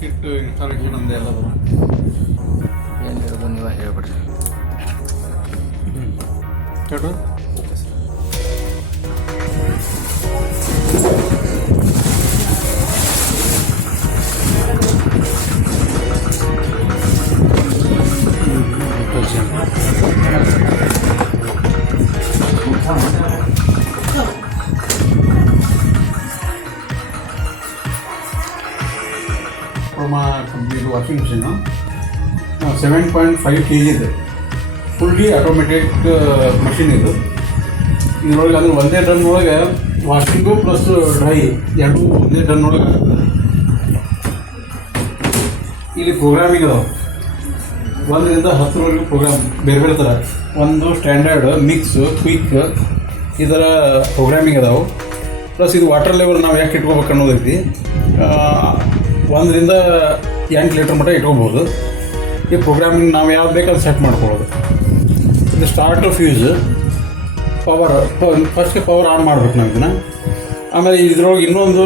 Kit installation ಅಂದೆ ಎಲ್ಲ ಏನಿರೋದು ನೀವೇ ಹೇಳ್ಬಿಡ್ರಿ. ಕೇಳು ಕಂಪ್ನಿದು ವಾಷಿಂಗ್ ಮಿಷಿನು 7.5 kg ಇದೆ. ಫುಲ್ಲಿ ಆಟೋಮೆಟಿಕ್ ಮಷಿನ್ ಇದು. ಇದರೊಳಗೆ ಅಂದರೆ ಒಂದೇ ಟನ್ ಒಳಗೆ ವಾಷಿಂಗು ಪ್ಲಸ್ ಡ್ರೈ ಎರಡೂ ಒಂದೇ ಟನ್ ಒಳಗೆ ಆಗುತ್ತೆ. ಇಲ್ಲಿ ಪ್ರೋಗ್ರಾಮಿಂಗ್ ಅದಾವೆ 1ರಿಂದ 10ರವರೆಗೂ ಪ್ರೋಗ್ರಾಮ್ ಬೇರೆ ಬೇರೆ ಥರ. ಒಂದು ಸ್ಟ್ಯಾಂಡರ್ಡ್, ಮಿಕ್ಸ್, ಕ್ವಿಕ್ ಇದರ ಪ್ರೋಗ್ರಾಮಿಂಗ್ ಅದಾವೆ. ಪ್ಲಸ್ ಇದು ವಾಟರ್ ಲೆವೆಲ್ ನಾವು ಯಾಕೆ ಇಟ್ಕೋಬೇಕು ಅನ್ನೋದೈತಿ. 1ರಿಂದ 8 ಲೀಟ್ರ್ ಮಟ್ಟ ಇಟ್ಕೋಬೋದು. ಈ ಪ್ರೋಗ್ರಾಮಿಂಗ್ ನಾವು ಯಾವ್ದು ಬೇಕಾದ್ರೆ ಸೆಟ್ ಮಾಡ್ಕೊಳ್ಳೋದು. ಇದು ಸ್ಟಾರ್ಟ್ ಫ್ಯೂಸ್, ಪವರ್ ಫಸ್ಟ್ಗೆ ಪವರ್ ಆನ್ ಮಾಡ್ಬೇಕು ನಾವು ಇದನ್ನು. ಆಮೇಲೆ ಇದ್ರೊಳಗೆ ಇನ್ನೊಂದು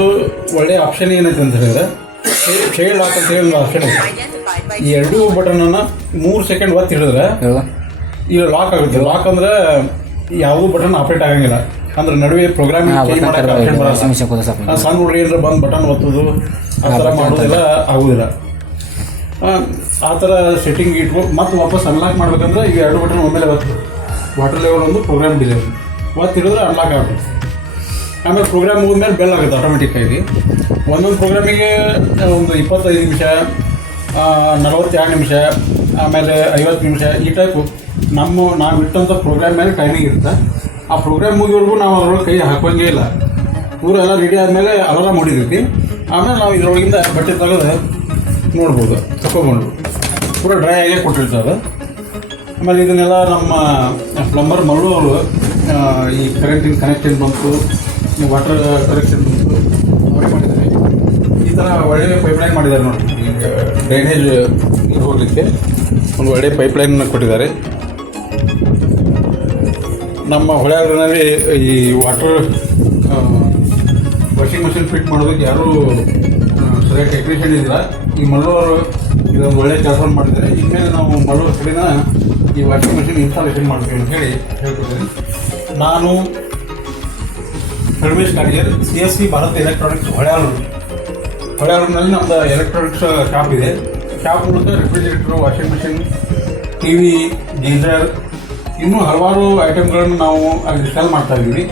ಒಳ್ಳೆಯ ಆಪ್ಷನ್ ಏನೈತೆ ಅಂತ ಹೇಳಿದ್ರೆ ಶೇಡ್ ಲಾಕ್ ಅಂತ ಹೇಳಿ ಒಂದು ಆಪ್ಷನ್ ಐತೆ. ಈ ಎರಡೂ ಬಟನನ್ನು 3 ಸೆಕೆಂಡ್ ಒತ್ತಿ ಹಿಡಿದ್ರೆ ಈಗ ಲಾಕ್ ಆಗುತ್ತೆ. ಲಾಕ್ ಅಂದರೆ ಯಾವುದೂ ಬಟನ್ ಆಪ್ರೇಟ್ ಆಗಂಗಿಲ್ಲ. ಅಂದ್ರೆ ನಡುವೆ ಪ್ರೋಗ್ರಾಮಿಂಗ್ ಚೇಂಜ್ ಮಾಡೋಕ್ಕೆ ಆಪ್ಷನ್ ಬರಲ್ಲ. ಸಣ್ಣ ಹುಡುಗಿ ಏನಾರ ಬಂದು ಬಟನ್ ಒತ್ತೋದು ಆ ಥರ ಮಾಡೋದೆಲ್ಲ ಆಗೋದಿಲ್ಲ. ಆ ಥರ ಸೆಟ್ಟಿಂಗ್ ಇಟ್ಕೊಂಡು ಮತ್ತೆ ವಾಪಸ್ ಅನ್ಲಾಕ್ ಮಾಡ್ಬೇಕಂದ್ರೆ ಈಗ ಎರಡು ಬಟನ್ ಒಮ್ಮೆಲೆ ಒತ್ತು. ವಾಟರ್ ಲೆವೆಲ್ ಒಂದು, ಪ್ರೋಗ್ರಾಮ್ ಡಿಲೈವ್ ಒತ್ತು ಹಿಡಿದ್ರೆ ಅನ್ಲಾಕ್ ಆಗುತ್ತೆ. ಆಮೇಲೆ ಪ್ರೋಗ್ರಾಮ್ ಮುಗಿದ್ಮೇಲೆ ಬೆಲ್ ಆಗುತ್ತೆ ಆಟೋಮೆಟಿಕ್ಕಾಗಿ. ಒಂದೊಂದು ಪ್ರೋಗ್ರಾಮಿಗೆ ಒಂದು 25 ನಿಮಿಷ, 42 ನಿಮಿಷ, ಆಮೇಲೆ 50 ನಿಮಿಷ ಈ ಟೈಪು ನಾವು ಇಟ್ಟಂಥ ಪ್ರೋಗ್ರಾಮ್ ಮೇಲೆ ಟೈಮಿಂಗ್ ಇರುತ್ತೆ. ಆ ಪ್ರೋಗ್ರಾಮ್ ಮುಗಿಯೋವರೆಗೂ ನಾವು ಅದರೊಳಗೆ ಕೈ ಹಾಕೋಂಗೇ ಇಲ್ಲ. ಪೂರ ಎಲ್ಲ ರೆಡಿ ಆದಮೇಲೆ ಅಲಾರಾಮ್ ಹೊಡಿದೈತಿ. ಆಮೇಲೆ ನಾವು ಇದರೊಳಗಿಂದ ಬಟ್ಟೆ ತೆಗೆದು ನೋಡ್ಬೋದು, ತಗೊಬೋದು. ಪೂರ ಡ್ರೈ ಆಗೇ ಕೊಟ್ಟಿರ್ತಾರೆ. ಆಮೇಲೆ ಇದನ್ನೆಲ್ಲ ನಮ್ಮ ಪ್ಲಂಬರ್ ಮಲ್ಲು ಅವರು ಈ ಕರೆಂಟಿನ ಕನೆಕ್ಷನ್ ಬಂತು, ವಾಟರ್ ಕನೆಕ್ಷನ್ ಬಂತು, ಅವರೇ ಮಾಡಿದ್ದಾರೆ. ಈ ಥರ ಒಳ್ಳೆಯ ಪೈಪ್ಲೈನ್ ಮಾಡಿದ್ದಾರೆ ನೋಡಿ. ಈಗ ಡ್ರೈನೇಜ್ ನೀರು ಹೋಗಲಿಕ್ಕೆ ಒಂದು ಒಳ್ಳೆಯ ಪೈಪ್ಲೈನ್ ಕೊಟ್ಟಿದ್ದಾರೆ. ನಮ್ಮ ಹೊಳೆಯಲ್ಲಿ ಈ ವಾಟರ್ ವಾಷಿಂಗ್ ಮಷಿನ್ ಫಿಟ್ ಮಾಡೋದಕ್ಕೆ ಯಾರೂ ಸರಿಯಾಗಿ ಟೆಕ್ನಿಷಿಯನ್ ಇಲ್ಲ. ಈ ಮಲ್ಲೂರು ಇದೊಂದು ಒಳ್ಳೆಯ ಕೆಲಸ ಮಾಡಿದ್ದಾರೆ. ಇನ್ಮೇಲೆ ನಾವು ಮಲ್ಲೂರು ಕಡೆನ ಈ ವಾಷಿಂಗ್ ಮಷಿನ್ ಇನ್ಸ್ಟಾಲೇಷನ್ ಮಾಡ್ತೀವಿ ಅಂತ ಹೇಳಿ ಹೇಳ್ಕೊಡ್ತೀನಿ. ನಾನು ಸರ್ವೇಶ್ ಕಾಡಿಯರ್, CSC ಭಾರತ್ ಎಲೆಕ್ಟ್ರಾನಿಕ್ಸ್ ಹೊಳೆಯಾಳೂರಿನಲ್ಲಿ ನಮ್ಮದು ಎಲೆಕ್ಟ್ರಾನಿಕ್ಸ್ ಶಾಪ್ ಇದೆ. ಶಾಪ್ ಮೂಲಕ refrigerator, washing machine, TV, geyser ಇನ್ನೂ ಹಲವಾರು ಐಟಮ್ಗಳನ್ನು ನಾವು ಅಲ್ಲಿ ಸೆಲ್ ಮಾಡ್ತಾಯಿದ್ದೀವಿ.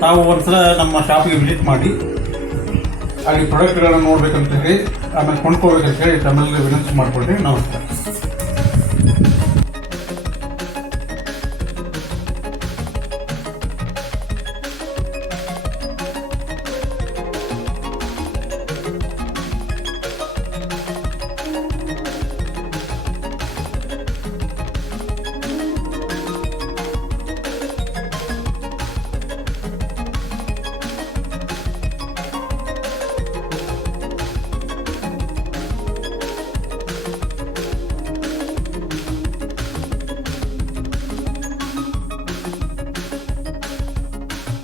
ನಾವು ಒಂದ್ಸಲ ನಮ್ಮ ಶಾಪಿಗೆ ವಿಸಿಟ್ ಮಾಡಿ ಅಲ್ಲಿ ಪ್ರಾಡಕ್ಟ್ಗಳನ್ನು ನೋಡ್ಬೇಕಂತ ಹೇಳಿ ಆಮೇಲೆ ಕೊಂಡ್ಕೋಬೇಕಂತ ಹೇಳಿ ತಮ್ಮಲ್ಲಿ ವಿನಂತಿ ಮಾಡಿಕೊಡ್ತೀವಿ. ನಮಸ್ಕಾರ.